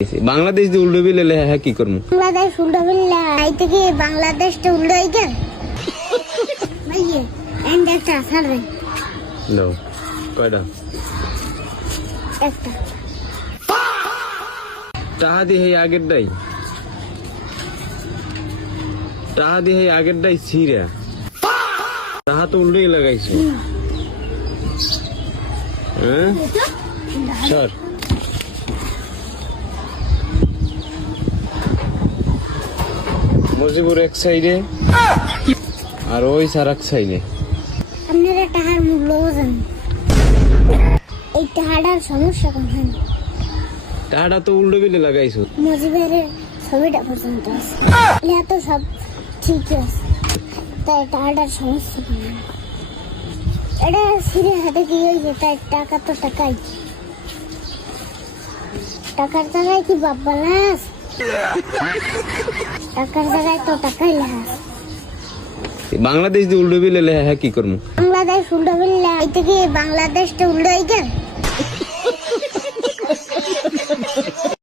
বাংলাদেশ যে উল্টো বিলে হ্যাঁ কি করবো? বাংলাদেশ উল্টো বিল্লা আই থেকে বাংলাদেশটা উল্টো হইছে ভাইয়ে এন্ড একটা ছাড়বেন লো কয়টা একটা টাহা দিয়ে আগের ডাই ছিঁড়া টাহা তো উল্টোই লাগাইছে হ্যাঁ স্যার মজিবুর এক সাইডে আর ওই সার এক সাইডে। আপনারা টাকার মূল্য বোঝেন, এই টাকাটার সমস্যা কোনখানে? টাহাটা তো উল্টো বিলে লাগাইছো। মজিবের ছবিটা পর্যন্ত আছে, এটা তো সব ঠিকই আছে, তাই টাকাটার সমস্যা কোনখানে? এটা সিরে হাতে কি হয়েছে? তাই টাকা তো টাকাই, টাকার জায়গায় কি বাবা লাস? টাকার জায়গায় তো টাকাই লাস। বাংলাদেশ যে উল্টো বিলে হ্যাঁ কি করবো? বাংলাদেশ উল্টো বিল্লা আই থেকে বাংলাদেশটা উল্টো হইছে